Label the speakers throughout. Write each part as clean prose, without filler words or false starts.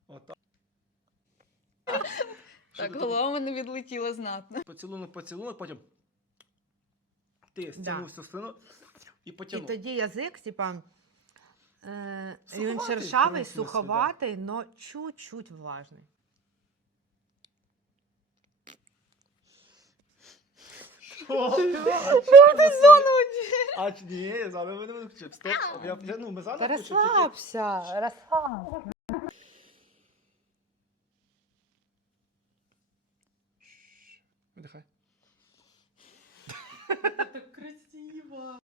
Speaker 1: Отак.
Speaker 2: Так, голова в мене відлетіла знатно.
Speaker 1: Поцілунок, потім ти
Speaker 3: Да.
Speaker 1: стягнув всю слину і
Speaker 3: І
Speaker 1: потягнув.
Speaker 3: тоді язик, типа, він
Speaker 1: Суховатий,
Speaker 3: шершавий,
Speaker 1: в смислі, да.
Speaker 3: суховатий, но чуть-чуть влажний.
Speaker 1: Що? А ні, зараз ми не будемо включити. Стоп, ми зараз
Speaker 3: Та
Speaker 1: включимо, тільки-
Speaker 3: розслабся, розслабся.
Speaker 1: Видихай.
Speaker 2: Так красиво.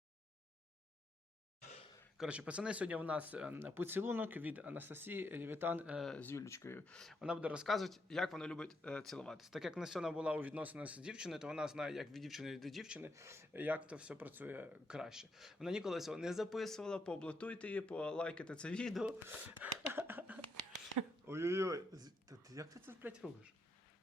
Speaker 1: Коротше, пацани, сьогодні у нас поцілунок від Анастасії Левітан з Юлічкою. Вона буде розказувати, як вона любить цілуватися. Так як Настена була у відносинах з дівчиною, то вона знає, як від дівчини до дівчини, як то все працює краще. Вона ніколи цього не записувала, поблатуйте її, полайкайте це відео. Ой-ой-ой, як ти це, блядь, робиш?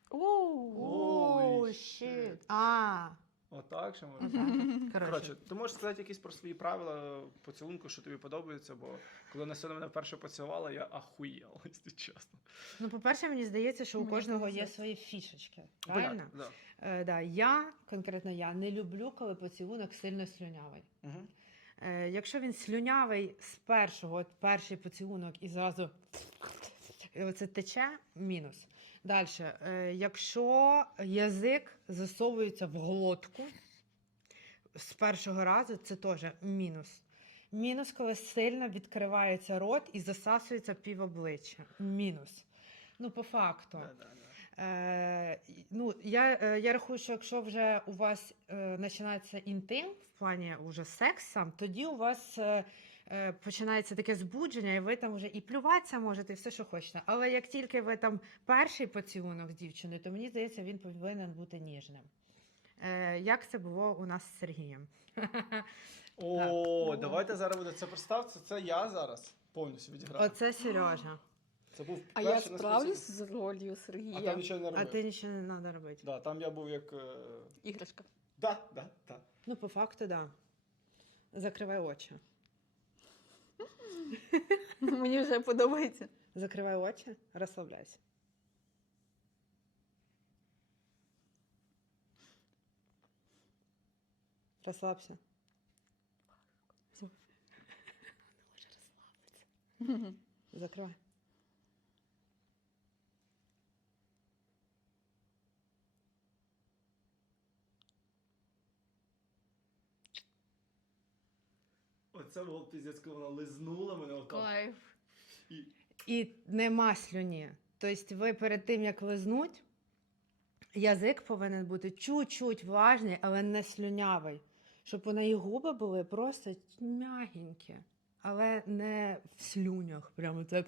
Speaker 3: Оу, щит. А,
Speaker 1: Отак ще можна.
Speaker 3: коротше.
Speaker 1: Коротше, ти можеш сказати якісь про свої правила поцілунку, що тобі подобається, бо коли Настена мене вперше поцілувала, я ахуєл, якщо чесно.
Speaker 3: Ну, по-перше, мені здається, що у
Speaker 2: Мені
Speaker 3: кожного є
Speaker 2: подобається.
Speaker 3: свої фішечки. Правильно?
Speaker 1: Понятно, да.
Speaker 3: Да, я, конкретно я, не люблю, коли поцілунок сильно слюнявий.
Speaker 1: Угу.
Speaker 3: Якщо він слюнявий з першого, от перший поцілунок і зразу і оце тече, мінус. Далі, якщо язик засовується в глотку з першого разу, це теж мінус. Мінус, коли сильно відкривається рот і засасується пів обличчя. Мінус. Ну, по факту.
Speaker 1: Да, да, да.
Speaker 3: Ну, я рахую, що якщо вже у вас починається інтим, в плані вже секс сам, тоді у вас починається таке збудження, і ви там вже і плюватися можете, і все, що хочете. Але як тільки ви там перший поцілунок з дівчиною, то мені здається, він повинен бути ніжним. Як це було у нас з Сергієм.
Speaker 1: О, давайте зараз буде це представте. Це я зараз повністю відіграв.
Speaker 3: Оце Сережа.
Speaker 1: Це був
Speaker 2: А я
Speaker 1: перший
Speaker 2: справлюсь з ролью
Speaker 1: А
Speaker 2: Сергія.
Speaker 1: там нічого не
Speaker 3: А
Speaker 1: робив.
Speaker 3: ти нічого не треба робити.
Speaker 1: Да, там я був як...
Speaker 2: Іграшка.
Speaker 1: Да.
Speaker 3: Ну, по факту, так. Да. Закривай очі.
Speaker 2: Мені вже подобається.
Speaker 3: Закривай очі, розслабляйся. Розслабся. Закривай.
Speaker 1: Оце було піздець, коли вона лизнула мене отак.
Speaker 2: Кайф.
Speaker 1: І...
Speaker 3: І нема слюні. Тобто ви перед тим, як лизнуть, язик повинен бути чуть-чуть влажний, але не слюнявий. Щоб у неї губи були просто м'ягенькі, але не в слюнях. Прямо це.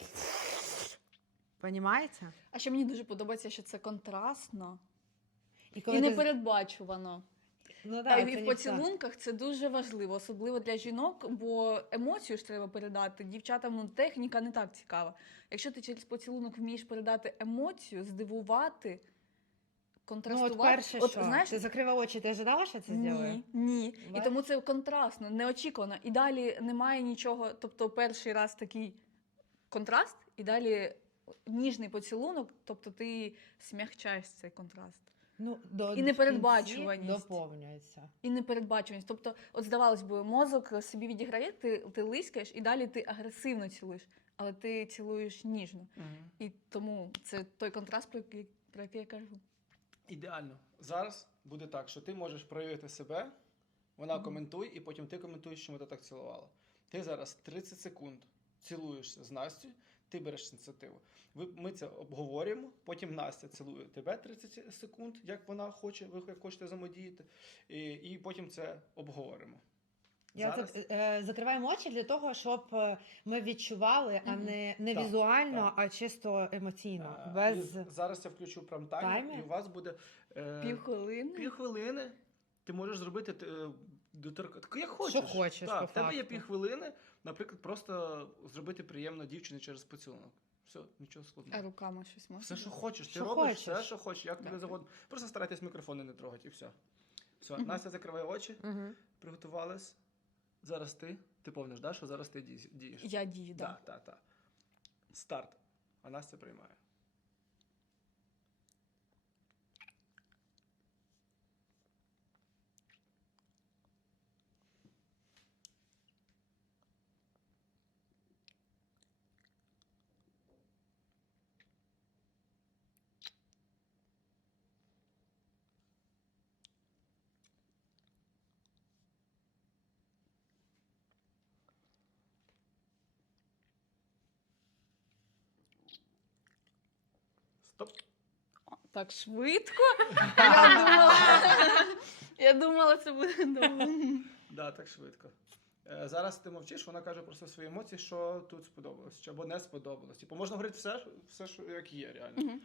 Speaker 3: Понімаєте?
Speaker 2: А ще мені дуже подобається, що це контрастно
Speaker 3: І
Speaker 2: і непередбачувано.
Speaker 3: Ну,
Speaker 2: А і в поцілунках це дуже важливо, особливо для жінок, бо емоцію ж треба передати. Дівчатам техніка не так цікава. Якщо ти через поцілунок вмієш передати емоцію, здивувати,
Speaker 3: Ну,
Speaker 2: контрастувати.
Speaker 3: от перше,
Speaker 2: От,
Speaker 3: що?
Speaker 2: знаєш,
Speaker 3: Ти закрила очі, ти ожидала, що це зробить?
Speaker 2: ні. І
Speaker 3: Бачиш?
Speaker 2: тому це контрастно, неочікувано. І далі немає нічого, тобто перший раз такий контраст, і далі ніжний поцілунок, тобто ти смягчаєш цей контраст.
Speaker 3: Ну,
Speaker 2: І непередбачуваність.
Speaker 3: Доповнюється.
Speaker 2: І непередбачуваність. Тобто, от здавалось би, мозок собі відіграє, ти лискаєш, і далі ти агресивно цілуєш, але ти цілуєш ніжно. І тому це той контраст, про який я кажу.
Speaker 1: Ідеально. Зараз буде так, що ти можеш проявити себе, вона коментує, і потім ти коментуєш, чому ти так цілувала. Ти зараз 30 секунд цілуєшся з Настю, ти береш ініціативу. Ми це обговорюємо, потім Настя цілує тебе 30 секунд, як вона хоче, ви як хочете взаємодіяти, і потім це обговоримо. Зараз?
Speaker 3: Закриваємо очі для того, щоб ми відчували, а не
Speaker 1: Так,
Speaker 3: візуально,
Speaker 1: так.
Speaker 3: а чисто емоційно.
Speaker 1: І
Speaker 3: Без...
Speaker 1: зараз я включу прайм-тайм,
Speaker 3: Таймер?
Speaker 1: і у вас буде
Speaker 2: Півхвилини.
Speaker 1: півхвилини. Ти можеш зробити як хочеш.
Speaker 3: Що хочеш,
Speaker 1: Так,
Speaker 3: по
Speaker 1: в тебе є
Speaker 3: факту.
Speaker 1: півхвилини, наприклад, просто зробити приємно дівчині через поцілунок. Все, нічого
Speaker 2: А
Speaker 1: складного.
Speaker 2: руками щось можна?
Speaker 1: Все, що хочеш. Ти
Speaker 3: Що
Speaker 1: робиш
Speaker 3: хочеш.
Speaker 1: все, що хочеш, як тобі
Speaker 2: Добре.
Speaker 1: завгодно. Просто старайтесь мікрофони не трогати, і все. Все, Настя закриває очі,
Speaker 3: Угу.
Speaker 1: приготувалась. Зараз ти. Ти помниш, да, що зараз ти дієш?
Speaker 2: Я дію, так.
Speaker 1: Так. Старт. а Настя приймає. Стоп.
Speaker 2: Так швидко? Я думала, я думала, це буде довго.
Speaker 1: Да, так швидко. Зараз ти мовчиш, вона каже просто свої емоції, що тут сподобалось, чи або не сподобалось. Типу, можна говорити все, що як є, реально.
Speaker 2: Мгм.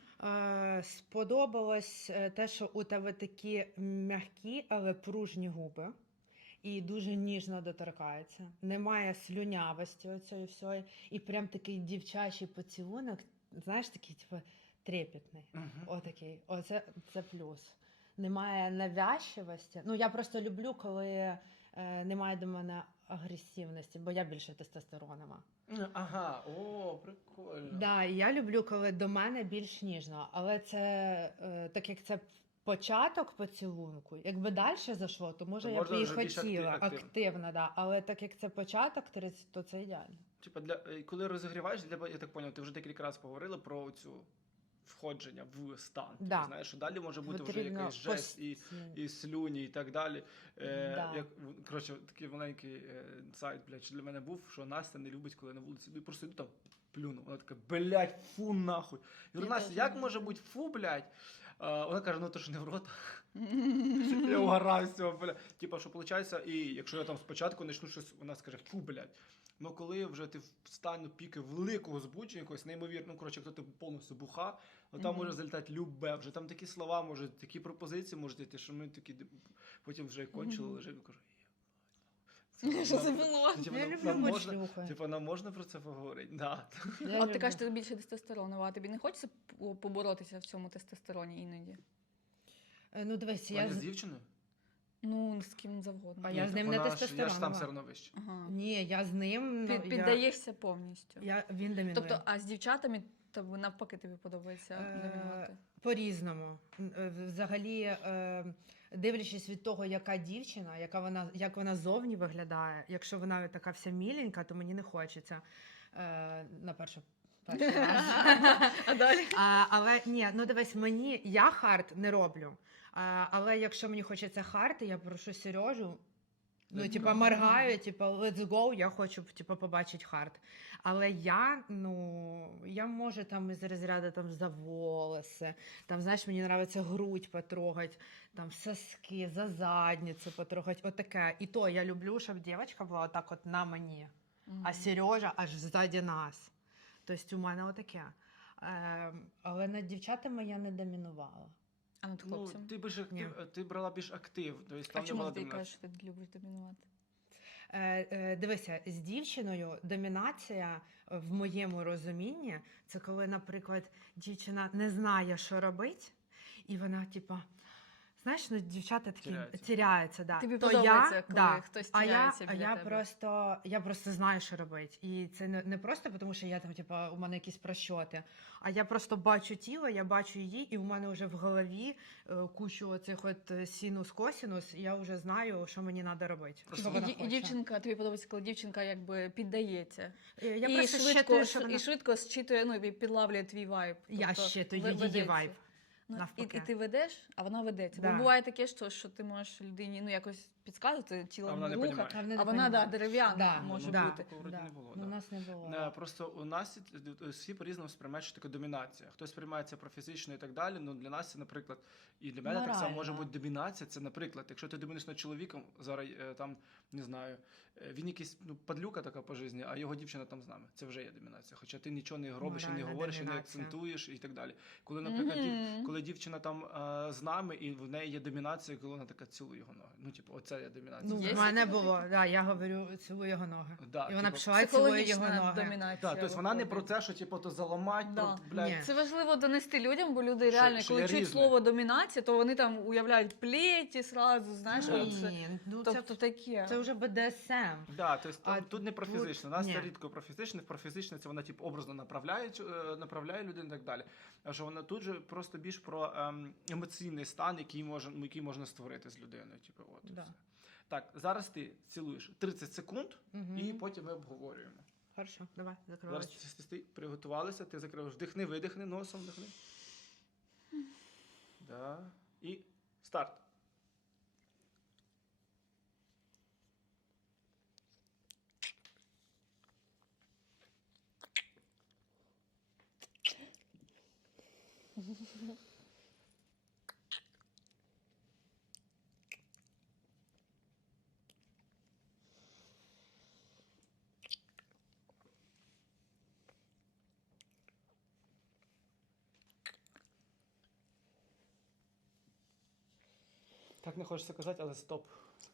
Speaker 3: Сподобалось те, що у тебе такі м'які, але пружні губи. І дуже ніжно доторкається. Немає слюнявості оцієї всьої. І прям такий дівчачий поцілунок, знаєш, такий, типу, трепетний. Отакий. Це плюс. Немає навязчивості. Ну, я просто люблю, коли немає до мене агресивності, бо я більше тестостеронова.
Speaker 1: Ага, о, прикольно.
Speaker 3: Да, і я люблю, коли до мене більш ніжно, але це так як це початок поцілунку, якби далі зайшло, то може
Speaker 1: То
Speaker 3: я б
Speaker 1: можна
Speaker 3: і
Speaker 1: вже більш
Speaker 3: хотіла
Speaker 1: активно.
Speaker 3: активно, да. Але так як це початок, то це ідеально.
Speaker 1: Типа, коли розігріваєш, я так поняв, ти вже декілька разів поговорила про цю входження в стан.
Speaker 3: Да.
Speaker 1: Ти знаєш, що далі може бути вже
Speaker 3: Потрібно
Speaker 1: якийсь жест
Speaker 3: постійно.
Speaker 1: і слюні, і так далі.
Speaker 3: Да.
Speaker 1: Коротше, такий маленький сайт, блядь, що для мене був, що Настя не любить, коли на вулиці йду, і просто йду там плюну. Вона така, блядь, фу нахуй. Я говорю,
Speaker 2: Я
Speaker 1: Настя,
Speaker 2: теж
Speaker 1: як
Speaker 2: не
Speaker 1: може
Speaker 2: люблю.
Speaker 1: бути фу, блядь? Вона каже, ну то ж не в рота. Я угораю з цього, блядь. Типа, що виходить, і якщо я там спочатку почну щось, вона скаже, фу, блядь. Ну коли вже ти в стану піки великого збудження, якогось неймовірно, ну коротше, хто ти повністю буха, то там може залітати любе, вже там такі слова можуть, такі пропозиції можуть йти, що ми такі, потім вже кончили, лежимо, кажу,
Speaker 2: Що це було?
Speaker 1: Типа,
Speaker 3: Я
Speaker 1: нам
Speaker 3: люблю бути
Speaker 1: можна,
Speaker 3: шлюхою.
Speaker 1: типа, нам можна про це поговорити? Да.
Speaker 3: Я
Speaker 2: От ти
Speaker 3: люблю.
Speaker 2: кажеш, ти більше тестостеронова, а тобі не хочеться поборотися в цьому тестостероні іноді?
Speaker 3: Ну дивись,
Speaker 1: Ваня
Speaker 3: я
Speaker 1: з дівчиною?
Speaker 2: Ну, з ким завгодно.
Speaker 3: А я з ним не
Speaker 1: Я ж там
Speaker 3: тестостеронова.
Speaker 1: все одно вище.
Speaker 2: Ага.
Speaker 3: Ні, я з ним. Ну,
Speaker 2: Піддаєшся повністю.
Speaker 3: Він домінує.
Speaker 2: Тобто, а з дівчатами тобі навпаки тобі подобається домінувати?
Speaker 3: По-різному. Взагалі, дивлячись від того, яка дівчина, як вона зовні виглядає, якщо вона така вся міленька, то мені не хочеться на перший раз.
Speaker 2: А далі?
Speaker 3: Але ні, ну дивись, я хард не роблю. Але якщо мені хочеться хард, я прошу Сережу. Ну,
Speaker 1: Let's
Speaker 3: типа,
Speaker 1: go.
Speaker 3: моргаю, типа, let's go, я хочу, типа, побачити хард. Але я можу там із розряду там за волоси, там, знаєш, мені подобається грудь потрогати, там соски, за задницю потрогати, отаке. І то я люблю, щоб дівчинка була отак от на мені, а Сережа аж ззаді нас. Тобто у мене отаке. Але над дівчатами я не домінувала.
Speaker 2: А над
Speaker 1: Ну,
Speaker 2: хлопцем?
Speaker 1: ти брала більш актив, тобто
Speaker 2: А
Speaker 1: там не
Speaker 2: чому
Speaker 1: була
Speaker 2: ти
Speaker 1: домінація.
Speaker 2: кажеш, що ти любиш домінувати?
Speaker 3: Дивися, з дівчиною домінація в моєму розумінні це коли, наприклад, дівчина не знає, що робить, і вона, типа, знаєш, ну дівчата такі тіряються, да.
Speaker 2: Тобі
Speaker 3: То
Speaker 2: подобається, коли
Speaker 3: да.
Speaker 2: хтось
Speaker 3: А
Speaker 2: тіряється біля тебе.
Speaker 3: я просто знаю, що робити. І це не просто тому, що я там, типа, у мене якісь прощоти, а я просто бачу тіло, я бачу її, і у мене вже в голові кучу оцих от синус-косинус, і я вже знаю, що мені треба робити.
Speaker 1: Просто
Speaker 3: що вона
Speaker 2: І
Speaker 3: хоче.
Speaker 2: дівчинка, тобі подобається, коли дівчинка якби піддається.
Speaker 3: Я
Speaker 2: І
Speaker 3: просто
Speaker 2: швидко,
Speaker 3: щитую, що вона...
Speaker 2: і швидко зчитує, ну, і підлавлює твій вайб.
Speaker 3: Я
Speaker 2: Тобто
Speaker 3: щитую
Speaker 2: ви-
Speaker 3: її
Speaker 2: ведеться.
Speaker 3: вайб.
Speaker 2: Ну, і
Speaker 3: навпаки.
Speaker 2: ти ведеш, а вона ведеться.
Speaker 3: Да.
Speaker 2: Бо буває таке, що ти можеш людині ну, якось підказувати
Speaker 1: А
Speaker 2: тілом
Speaker 1: вона не
Speaker 2: руха,
Speaker 1: понімає.
Speaker 2: а вона дерев'яна
Speaker 3: Да,
Speaker 2: може
Speaker 3: да.
Speaker 2: бути.
Speaker 1: Такого вроді
Speaker 3: Да.
Speaker 1: не було,
Speaker 3: Ну,
Speaker 1: да.
Speaker 3: у нас не було.
Speaker 1: Просто у нас всі по-різному сприймають, що таке домінація. Хтось сприймає це про фізично і так далі. Ну для нас це, наприклад, і для мене так само може
Speaker 3: Морально.
Speaker 1: бути домінація. Це, наприклад, якщо ти домінуєш над чоловіком, зараз там не знаю, він якийсь падлюка така по житті, а його дівчина там з нами. Це вже є домінація. Хоча ти нічого не робиш і не
Speaker 3: Моральна
Speaker 1: говориш, і не
Speaker 3: домінація.
Speaker 1: акцентуєш і так далі. Коли, наприклад,
Speaker 2: Мгм.
Speaker 1: коли коли дівчина там з нами, і в неї є домінація, коли вона така цілує його ноги. Ну, типу, оце є домінація.
Speaker 3: Ну,
Speaker 2: Є
Speaker 3: в мене
Speaker 2: таке?
Speaker 3: було, да, я говорю, цілую його ноги.
Speaker 1: Да,
Speaker 3: І вона
Speaker 1: типу,
Speaker 3: пішла і цілує його
Speaker 2: Психологічна
Speaker 3: ноги.
Speaker 2: домінація.
Speaker 1: Да, тобто вона не про
Speaker 2: виходить.
Speaker 1: те, що типу, то заламать,
Speaker 2: Да.
Speaker 1: то, блядь,
Speaker 3: Ні.
Speaker 2: Це важливо донести людям, бо люди
Speaker 1: Що-
Speaker 2: реально,
Speaker 1: що
Speaker 2: коли
Speaker 1: є
Speaker 2: чують
Speaker 1: різне.
Speaker 2: слово домінація, то вони там уявляють плеті зразу, знаєш,
Speaker 1: Ні.
Speaker 2: оце.
Speaker 3: Ні, ну
Speaker 2: Тобто таке.
Speaker 3: це вже БДСМ.
Speaker 1: Да, тобто
Speaker 3: А
Speaker 1: тут не про
Speaker 3: тут-
Speaker 1: фізичне. У нас
Speaker 3: ні.
Speaker 1: це рідко про фізичне. Про фізичне це вона типу образно направляє людину і так далі. А що вона тут же просто більш про емоційний стан, який можна створити з людиною. Типу, от, і
Speaker 3: Да.
Speaker 1: все. Так, зараз ти цілуєш 30 секунд,
Speaker 3: Угу.
Speaker 1: і потім ми обговорюємо.
Speaker 3: Хорошо, давай, закривай.
Speaker 1: Зараз ти приготувалися, ти закриваєш. Вдихни, видихни, носом вдихни. Да. І старт. Так не хочеться казати, але стоп.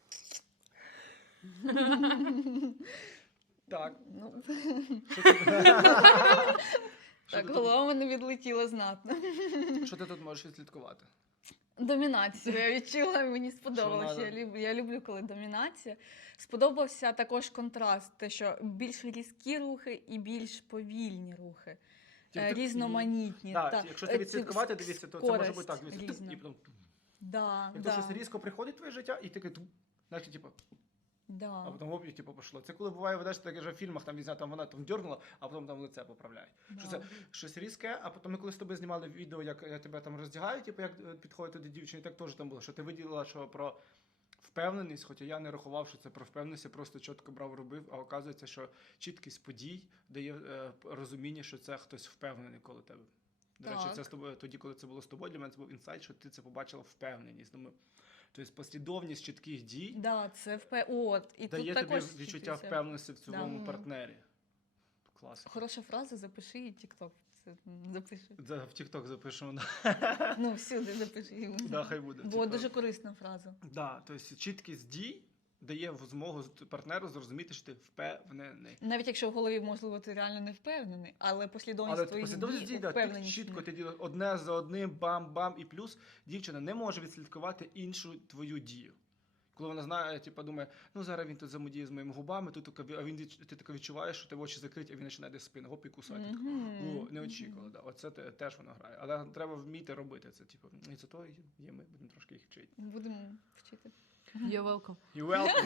Speaker 1: Так.
Speaker 2: Ну,
Speaker 1: Що ти, що
Speaker 2: так,
Speaker 1: ти
Speaker 2: голова в мене відлетіла знатно.
Speaker 1: що ти тут можеш відслідкувати?
Speaker 2: Домінацію я відчула, мені сподобалося.
Speaker 1: Що
Speaker 2: Я люблю, коли домінація. Сподобався також контраст, те, що більш різкі рухи і більш повільні рухи.
Speaker 1: Тобто,
Speaker 2: Різноманітні.
Speaker 1: Так,
Speaker 2: та.
Speaker 1: якщо ти відслідкувати,
Speaker 2: Це
Speaker 1: дивіться, то це може бути
Speaker 2: скорость
Speaker 1: так. Дивіться,
Speaker 2: різна.
Speaker 1: і потім,
Speaker 2: Да,
Speaker 1: як то
Speaker 2: да,
Speaker 1: щось різко приходить в твоє життя, і таке, знаєш, типу, а
Speaker 2: да,
Speaker 1: потім оп, і типу пішло. Це коли буває, видаш, таке ж в фільмах, там візьме, там вона там дьорнула, а потім там лице поправляє. Що це
Speaker 2: да.
Speaker 1: щось різке, а потім ми коли з тобою знімали відео, як я тебе там роздягаю, типу, як підходить туди дівчині, так теж там було, що ти виділила, що про впевненість, хоча я не рахував, що це про впевненість, я просто чітко брав, робив, а оказується, що чіткість подій дає розуміння, що це хтось впевнений коло тебе. До речі,
Speaker 2: Так.
Speaker 1: це з тобою, тоді, коли це було з тобою, для мене це був інсайт, що ти це побачила впевненість. Думаю, тобто послідовність чітких дій
Speaker 2: Да, це От, і
Speaker 1: дає
Speaker 2: тут
Speaker 1: тобі
Speaker 2: також
Speaker 1: відчуття
Speaker 2: чувствується.
Speaker 1: впевненості в цілому
Speaker 2: Да.
Speaker 1: партнері. Класно.
Speaker 2: Хороша фраза, запиши і TikTok. Це запиши.
Speaker 1: В TikTok запишемо.
Speaker 2: Ну, всюди запиши.
Speaker 1: Да, хай буде.
Speaker 2: Бо дуже корисна фраза.
Speaker 1: Да, тобто чіткість дій дає змогу партнеру зрозуміти, що ти впевнений.
Speaker 2: Навіть якщо в голові, можливо, ти реально не впевнений, але послідовність
Speaker 1: Але
Speaker 2: твоїх
Speaker 1: послідовність
Speaker 2: дій
Speaker 1: дій, да, ти
Speaker 2: впевненість.
Speaker 1: чітко ти ділиш одне за одним, бам-бам, і плюс дівчина не може відслідкувати іншу твою дію. Коли вона знає, типу, думає, ну зараз він тут замодіє з моїми губами, а ти таке відчуваєш, що тебе очі закриті, а він починає десь спину, гоп і кусати.
Speaker 2: Мгм.
Speaker 1: О, не очікувала, да. Оце теж вона грає. Але треба вміти робити це. Типу, і це то є, ми будемо трошки їх вчити.
Speaker 2: Будемо вчити.
Speaker 3: You're welcome.
Speaker 1: You welcome.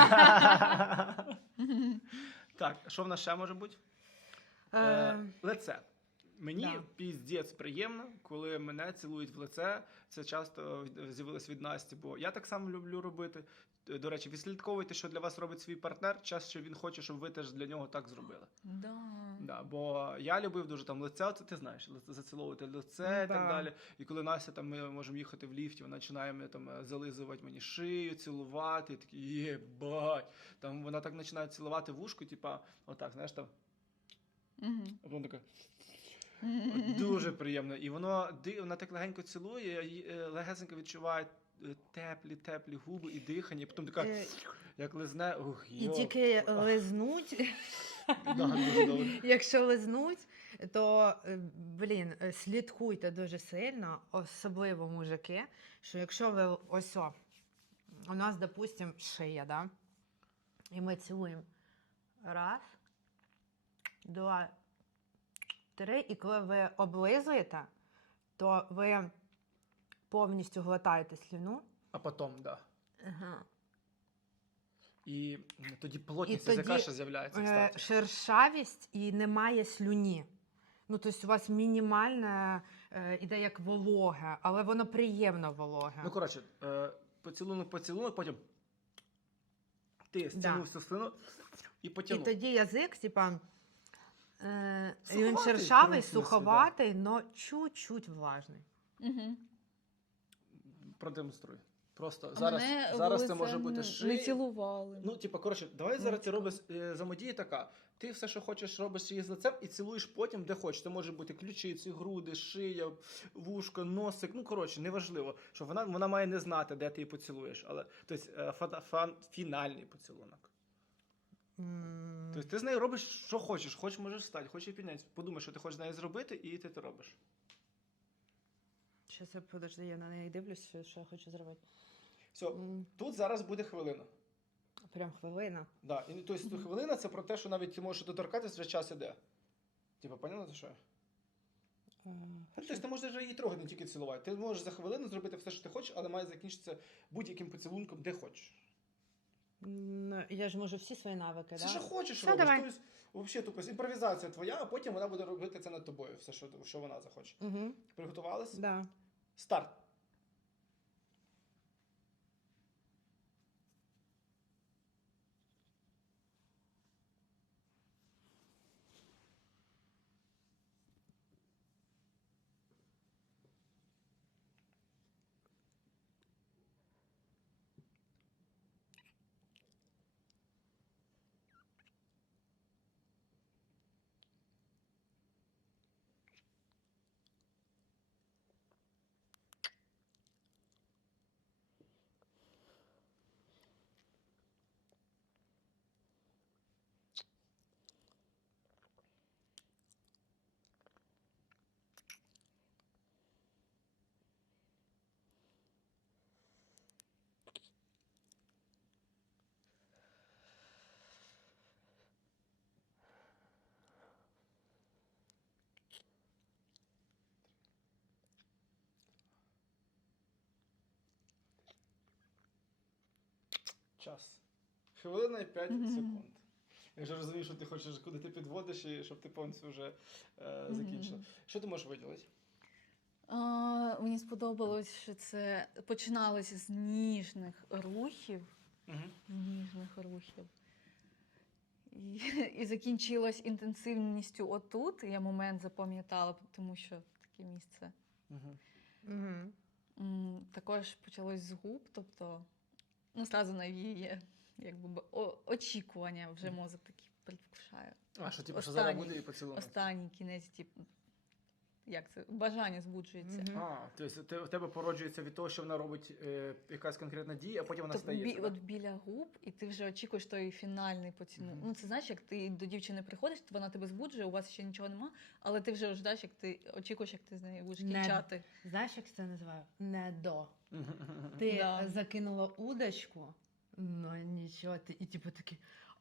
Speaker 1: Так, що в нас ще може бути? Лице. Мені
Speaker 3: Да.
Speaker 1: піздець приємно, коли мене цілують в лице. Це часто з'явилось від Насті, бо я так само люблю робити. До речі, відслідковуйте, що для вас робить свій партнер, час, що він хоче, щоб ви теж для нього так зробили.
Speaker 2: Да.
Speaker 1: Да, бо я любив дуже там лице, це ти знаєш, заціловувати лице і
Speaker 3: Да.
Speaker 1: так далі. І коли Настя там ми можемо їхати в ліфті, вона починає мене там зализувати мені шию, цілувати, і такі єбать. Там вона так починає цілувати вушку, типа, отак, знаєш там.
Speaker 2: Мгм.
Speaker 1: А потім така дуже приємно. І вона так легенько цілує, легесенько відчуває теплі губи і дихання, і потім така, як лизне, ух,
Speaker 3: І
Speaker 1: йоп.
Speaker 3: тільки лизнуть.
Speaker 1: Да, дуже добре.
Speaker 3: Якщо лизнуть, то, слідкуйте дуже сильно, особливо мужики, що якщо ви у нас, допустим, шия, да? І ми цілуємо раз, два, три, і коли ви облизуєте, то ви повністю глотаєте слюну.
Speaker 1: А потім, да.
Speaker 3: Ага.
Speaker 1: І тоді плотність
Speaker 3: І тоді,
Speaker 1: язика ще з'являється, кстати.
Speaker 3: Шершавість і немає слюні. Ну, тобто у вас мінімальне іде як вологе, але воно приємно вологе.
Speaker 1: Ну, коротше, поцілунок, потім ти стягнув всю слину і
Speaker 3: І
Speaker 1: потягнув.
Speaker 3: тоді язик, типа, він
Speaker 1: Суховатий, в
Speaker 3: шершавий,
Speaker 1: принципі,
Speaker 3: суховатий, але чуть-чуть влажний.
Speaker 2: Мгм.
Speaker 1: Продемонструй. Просто
Speaker 2: А
Speaker 1: зараз,
Speaker 2: мене
Speaker 1: зараз це
Speaker 2: вулиця
Speaker 1: може бути
Speaker 2: не
Speaker 1: шия.
Speaker 2: цілували.
Speaker 1: Ну, типа, коротше, давай
Speaker 2: Ну,
Speaker 1: зараз ти
Speaker 2: цікаво.
Speaker 1: робиш взаємодія така. Ти все, що хочеш, робиш її з лицем і цілуєш потім, де хочеш. Це може бути ключиці, груди, шия, вушко, носик. Ну, коротше, неважливо. Що вона має не знати, де ти її поцілуєш. Але, тобто, фінальний поцілунок. Тобто ти з нею робиш, що хочеш. Хочеш, можеш встати, хочеш піднятися. Подумай, що ти хочеш з нею зробити, і ти це робиш.
Speaker 3: Щас, подожди, я на неї дивлюсь, що я хочу зробити.
Speaker 1: Все, тут зараз буде хвилина.
Speaker 3: Прям хвилина.
Speaker 1: Да. І, тобто, хвилина це про те, що навіть ти можеш доторкатись, вже час іде. Типа, поняла ти що? Тобто ти можеш вже її трогати, не тільки цілувати. Ти можеш за хвилину зробити все, що ти хочеш, але має закінчитися будь-яким поцілунком, де хочеш.
Speaker 3: Я ж можу всі свої навики,
Speaker 1: Все,
Speaker 3: да?
Speaker 1: що хочеш,
Speaker 3: Все,
Speaker 1: робиш.
Speaker 3: давай.
Speaker 1: Тобто, взагалі, тупо, імпровізація твоя, а потім вона буде робити це над тобою, все, що вона захоче.
Speaker 3: Угу.
Speaker 1: Приготувались?
Speaker 3: Да.
Speaker 1: Старт. Час. Хвилина і 5 секунд. Я вже розумію, що ти хочеш, куди ти підводиш, і щоб ти повністю вже закінчила. Що ти можеш виділити?
Speaker 2: Мені сподобалось, що це починалося з ніжних рухів. Ніжних рухів. І закінчилось інтенсивністю отут. Я момент запам'ятала, тому що таке місце. Також почалось з губ, тобто зразу навіє якби очікування, вже мозок такий предвкушає.
Speaker 1: А, що типу, що зараз буде і поцілунок?
Speaker 2: Останній кінець, типу, як це? Бажання збуджується.
Speaker 1: А, тобто у тебе породжується від того, що вона робить якась конкретна дія, а потім вона стає.
Speaker 2: От біля губ, і ти вже очікуєш той фінальний поцілунок. Ну, це знаєш, як ти до дівчини приходиш, вона тебе збуджує, у вас ще нічого нема, але ти вже ждаєш, як ти очікуєш, як ти з нею будеш кінчати.
Speaker 3: Знаєш, як це називаю? Недо. Ти закинула удочку, ну нічого, і типу такий,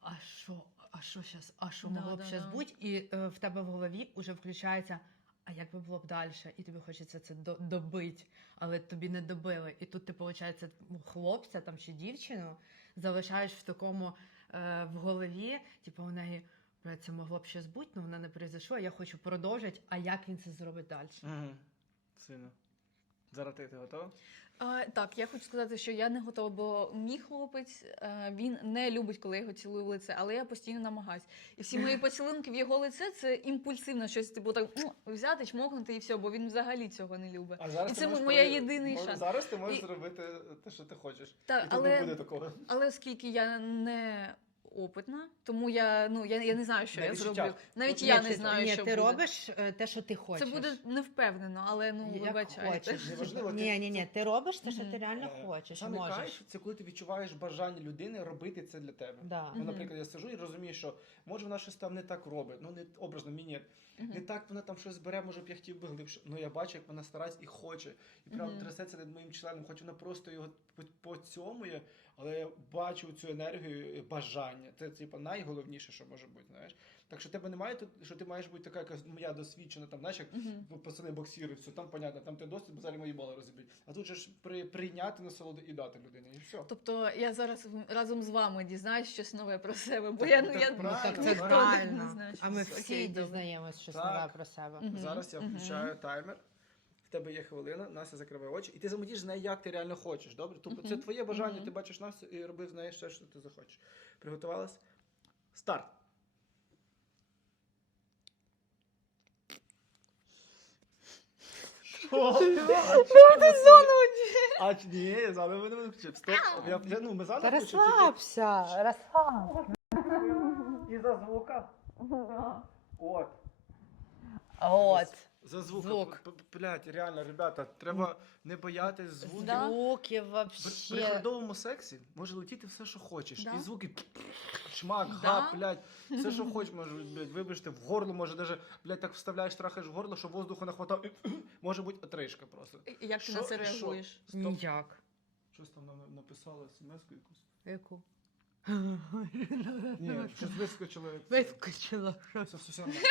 Speaker 3: а що могло б щас бути? І в тебе в голові вже включається, а як би було б далі? І тобі хочеться це добити, але тобі не добили. І тут ти, виходить, хлопця там чи дівчину залишаєш в такому в голові, типу у неї це могло б щось бути, але вона не произошло, я хочу продовжити, а як він це зробить далі?
Speaker 1: Сильно. Зараз ти готова?
Speaker 2: Так, я хочу сказати, що я не готова, бо мій хлопець, він не любить, коли я його цілую в лице, але я постійно намагаюсь. І всі мої поцілунки в його лице – це імпульсивно щось, типу так взяти, чмокнути і все, бо він взагалі цього не любить. І це моя єдиний шанс.
Speaker 1: Зараз ти можеш зробити те, що ти хочеш.
Speaker 2: Так,
Speaker 1: і тут не буде такого.
Speaker 2: Але оскільки я не опитна, тому я не знаю, що я зроблю. Навіть я не знаю, що буде.
Speaker 3: Ти робиш те, що ти хочеш.
Speaker 2: Це буде невпевнено, але вибачайте.
Speaker 3: Ні, ти робиш те, що ти реально хочеш.
Speaker 1: Саме кайф – це коли ти відчуваєш бажання людини робити це для тебе.
Speaker 3: Да.
Speaker 1: Ну, наприклад, я сиджу і розумію, що може вона щось там не так робить, ну не образно, мені не так вона там щось бере, може б я хотів би глибше. Ну я бачу, як вона старається і хоче, і прямо трясеться над моїм членом, хоч вона просто його поцьомує, але я бачу цю енергію і бажання. Це типу найголовніше, що може бути, знаєш. Так що тебе немає тут, що ти маєш бути така якась моя досвідчена, там, знаєш, як пацани боксірують, все там понятно, там ти досвід, бо зараз мої бали розіб'ють. А тут же ж прийняти насолоду і дати людині, і все.
Speaker 2: Тобто я зараз разом з вами дізнаюсь щось нове про себе, бо
Speaker 3: це правильно.
Speaker 2: не знаю,
Speaker 3: А ми
Speaker 2: щось.
Speaker 3: всі
Speaker 2: Окей, добре.
Speaker 3: дізнаємось щось нове про себе.
Speaker 1: Зараз я включаю таймер. В тебе є хвилина, Настя закриває очі, і ти замодіш з нею, як ти реально хочеш, добре? Тобто це твоє бажання, ти бачиш Настю і роби з нею все, що ти захочеш. Приготувалась? Старт! Що?
Speaker 2: Що ти заново?
Speaker 1: А ні, зараз ми не виключимо. Стоп. Ну, ми
Speaker 3: Та
Speaker 1: зараз включимо.
Speaker 3: розслабся, розслабся.
Speaker 1: І за звука. От.
Speaker 3: От.
Speaker 1: За звука.
Speaker 3: Звук.
Speaker 1: Блядь, реально, ребята, треба не боятись звуків.
Speaker 2: Да.
Speaker 3: Звуки
Speaker 1: При
Speaker 3: вообще.
Speaker 1: хардовому сексі може летіти все, що хочеш.
Speaker 2: Да.
Speaker 1: І звуки шмак,
Speaker 2: Да.
Speaker 1: гап, блядь, все, що хочеш, може, блядь, вибачте, в горло, може, даже, блядь, так вставляєш, трахаєш в горло, щоб воздуху не хватало. Може бути отрижка просто.
Speaker 2: І як ти на
Speaker 1: Що-
Speaker 2: це
Speaker 1: що?
Speaker 2: реагуєш?
Speaker 1: Стоп.
Speaker 3: Ніяк.
Speaker 1: Щось там нам написали смс-ку якусь.
Speaker 3: Яку?
Speaker 1: Ні, щось вискочило.
Speaker 3: Вискочила.
Speaker 1: Все нормально.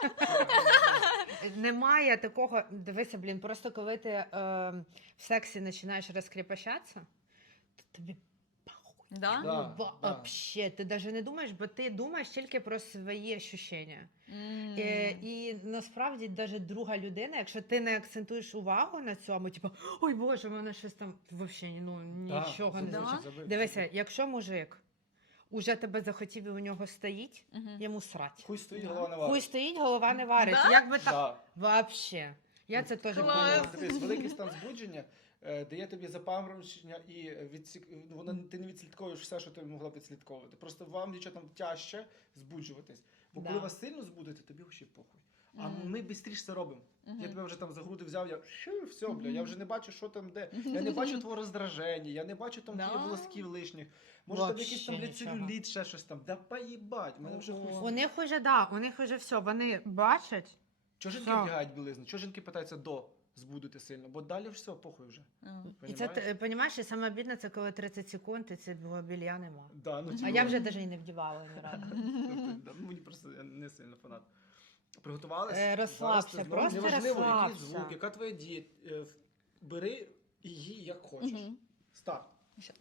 Speaker 3: Немає такого, дивися, блін, просто коли ти в сексі починаєш розкріпощатися, то тобі похуй.
Speaker 2: Да?
Speaker 1: Да.
Speaker 3: Вообще, ти навіть не думаєш, бо ти думаєш тільки про свої ощущення.
Speaker 2: М.
Speaker 3: І насправді навіть друга людина, якщо ти не акцентуєш увагу на цьому, типу, ой Боже, в мене щось там взагалі нічого не
Speaker 2: Да.
Speaker 3: звучить. Дивися, якщо мужик уже тебе захотів і у нього стоїть,
Speaker 2: Мгм.
Speaker 3: йому срать.
Speaker 1: Хуй стоїть,
Speaker 2: Да.
Speaker 1: голова не
Speaker 3: Хуй
Speaker 1: варить.
Speaker 3: стоїть, голова не варить.
Speaker 2: Да?
Speaker 3: Як би так?
Speaker 1: Да.
Speaker 3: Вообще. Я це теж
Speaker 2: Клас.
Speaker 3: поняла.
Speaker 1: Дивись, великий стан збудження дає тобі запаморочення і ти не відслідковуєш все, що ти могла б відслідковувати. Просто вам дівчатам тяжче збуджуватись. Бо
Speaker 3: Да.
Speaker 1: коли вас сильно збудити, тобі взагалі похуй. А
Speaker 2: Мгм.
Speaker 1: ми швидше це робимо.
Speaker 2: Мгм.
Speaker 1: Я тебе вже там за груди взяв, все, бля, я вже не бачу, що там де. Я не бачу твого роздраження, я не бачу там
Speaker 2: Да.
Speaker 1: твоїх волосків лишніх. Може там
Speaker 3: Вообще
Speaker 1: якийсь там
Speaker 3: нічого.
Speaker 1: целюліт, ще щось там. Да поїбать, мене вже хуй.
Speaker 2: Ого.
Speaker 3: У них уже, да, у них уже все, вони бачать.
Speaker 1: Чого жінки
Speaker 3: Все.
Speaker 1: вдягають білизну? Чого жінки питаються до збудити сильно? Бо далі все, похуй вже.
Speaker 2: А.
Speaker 3: І це,
Speaker 1: Понімаєш?
Speaker 3: понімаєш, і саме бідне, це коли 30 секунд, і це білья нема.
Speaker 1: Да, ну,
Speaker 3: А
Speaker 1: типу,
Speaker 3: я вже навіть і не вдівала ні разу.
Speaker 1: Да, ну, мені просто я не сильно фанат. Приготувалися?
Speaker 3: Розслабся, просто
Speaker 1: неважливо, який
Speaker 3: розслабся.
Speaker 1: звук, яка твоя дія. Бери і їй як хочеш.
Speaker 2: Мгм.
Speaker 1: Старт.
Speaker 2: Щас.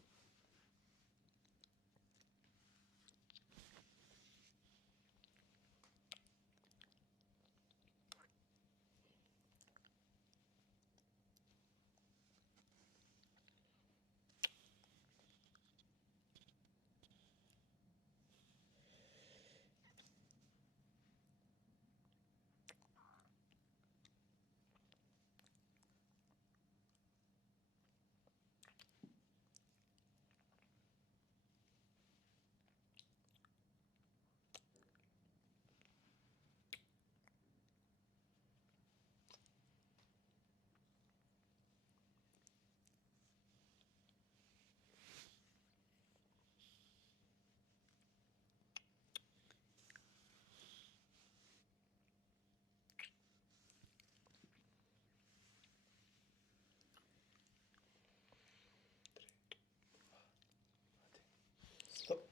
Speaker 1: Стоп.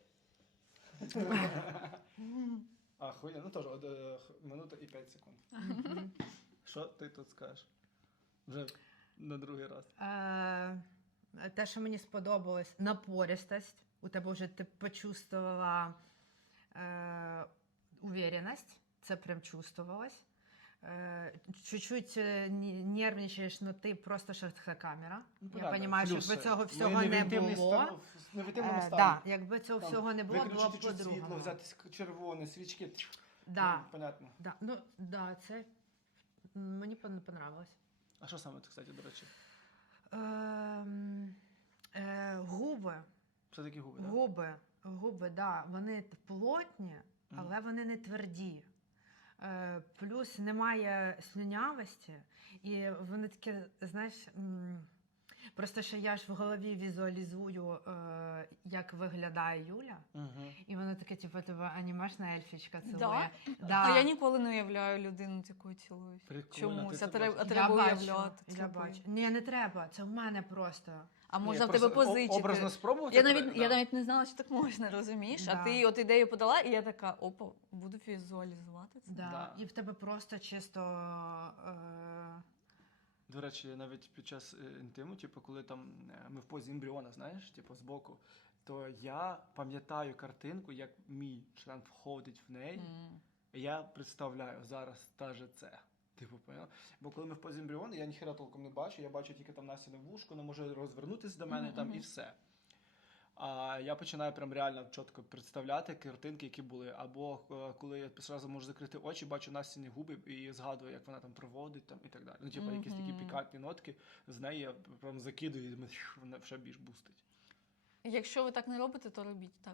Speaker 1: Ахуєнно, ну теж минута і 5 секунд. Що ти тут скажеш? Вже на другий раз.
Speaker 3: Те, що мені сподобалось, напористость. У тебе вже ти почувствувала уверенность, це прям чувствовалось. Чуть-чуть нервничаєш, але ти просто що це камера.
Speaker 1: Ну,
Speaker 3: Я
Speaker 1: понятно.
Speaker 3: розумію, що
Speaker 1: Плюс,
Speaker 3: якби цього
Speaker 1: ми
Speaker 3: всього
Speaker 1: не в
Speaker 3: не
Speaker 1: інтимній
Speaker 3: було.
Speaker 1: не в інтимному стані.
Speaker 3: Да, якби цього
Speaker 1: Там
Speaker 3: всього не було, було
Speaker 1: виключити
Speaker 3: б
Speaker 1: чуть світло,
Speaker 3: по-другому.
Speaker 1: взяти червоне, свічки.
Speaker 3: Да,
Speaker 1: Ну, понятно.
Speaker 3: да, ну, да, це мені понравилось.
Speaker 1: А що саме, кстати, до речі?
Speaker 3: Губи.
Speaker 1: Все-таки губи, так?
Speaker 3: Губи, да, вони плотні,
Speaker 1: Мгм.
Speaker 3: але вони не тверді. Плюс немає слюнявості, і вони такі, знаєш, просто що я ж в голові візуалізую, як виглядає Юля,
Speaker 1: Угу.
Speaker 3: і воно таке, типу, тебе анімешна ельфічка цілує.
Speaker 2: Да?
Speaker 3: Да.
Speaker 2: А я ніколи не уявляю людину такою цілуюсь.
Speaker 1: Прикольно,
Speaker 2: Чомусь,
Speaker 1: ти
Speaker 2: а
Speaker 1: це
Speaker 2: треба, а
Speaker 1: бачиш?
Speaker 2: треба
Speaker 3: Я бачу,
Speaker 2: уявляти.
Speaker 3: я
Speaker 2: треба.
Speaker 3: бачу. Ні, не треба, це в мене просто.
Speaker 2: А можна в тебе позичити.
Speaker 1: Образно спробувати?
Speaker 2: Я навіть не знала, що так можна, розумієш?
Speaker 3: Да.
Speaker 2: А ти от ідею подала, і я така, опа, буду візуалізувати це.
Speaker 3: Да.
Speaker 1: Да.
Speaker 3: І в тебе просто чисто.
Speaker 1: До речі, навіть під час інтиму, типу, коли там ми в позі ембріона, знаєш, типу, збоку, то я пам'ятаю картинку, як мій член входить в неї.
Speaker 2: М.
Speaker 1: Я представляю зараз даже це. Типу, поняла? Бо коли ми в позі ембріону, я ніхера толком не бачу, я бачу тільки там Настіне вушко, вона може розвернутися до мене
Speaker 2: Мгм,
Speaker 1: там
Speaker 2: мгм.
Speaker 1: і все. А я починаю прям реально чітко представляти картинки, які були. Або коли я одразу можу закрити очі, бачу Настіні губи і згадую, як вона там проводить там, і так далі. Ну, типу, якісь такі пікантні нотки, з неї я прям закидую, і вона ще більш бустить.
Speaker 2: Якщо ви так не робите, то робіть так.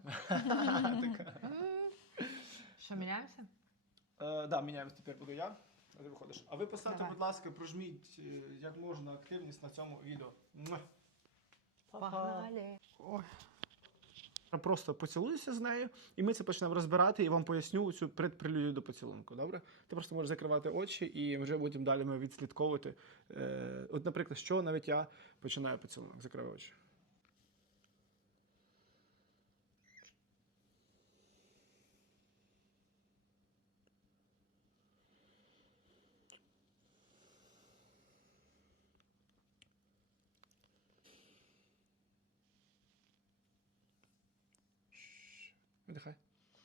Speaker 3: Що, міняємося?
Speaker 1: Да, міняємось, тепер буду я. А ти виходиш. А ви поставте,
Speaker 3: Давай.
Speaker 1: будь ласка, прожміть як можна активність на цьому відео. Муа.
Speaker 2: Погнали.
Speaker 1: Ой. Просто поцілуйся з нею, і ми це почнемо розбирати, і вам поясню цю предпрелюдію до поцілунку, добре? Ти просто можеш закривати очі, і вже потім далі ми відслідковувати. От, наприклад, що навіть я починаю поцілунок. Закривай очі. Видихай.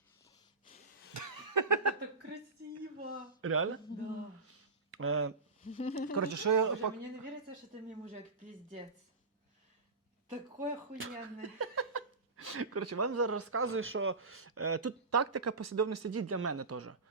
Speaker 3: Так красиво.
Speaker 1: Реально?
Speaker 3: Да.
Speaker 1: Коротше, що я...
Speaker 3: Боже, мені не віриться, що ти мій мужик, піздець. Такой охуєнний.
Speaker 1: Коротше, вам зараз розказую, що тут тактика послідовності дій для мене теж.